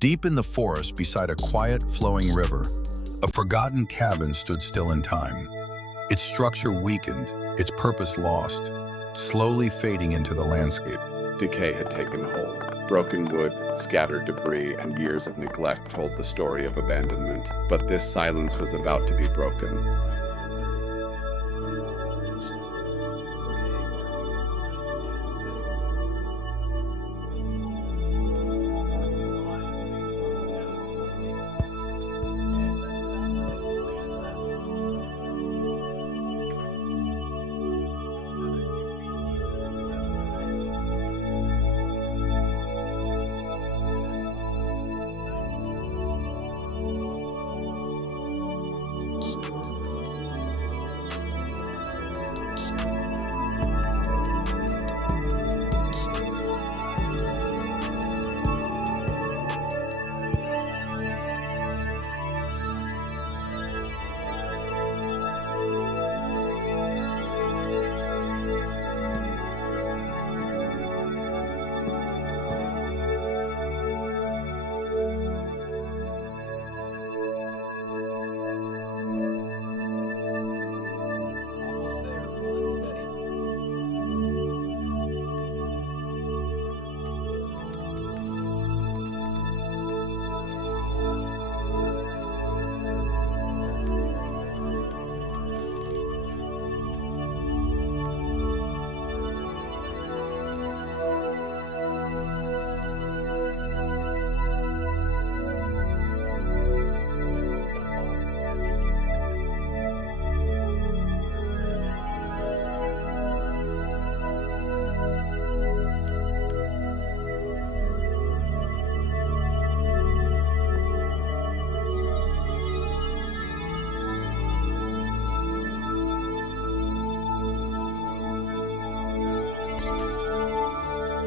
Deep in the forest beside a quiet, flowing river, a forgotten cabin stood still in time. Its structure weakened, its purpose lost, slowly fading into the landscape. Decay had taken hold. Broken wood, scattered debris, and years of neglect told the story of abandonment. But this silence was about to be broken.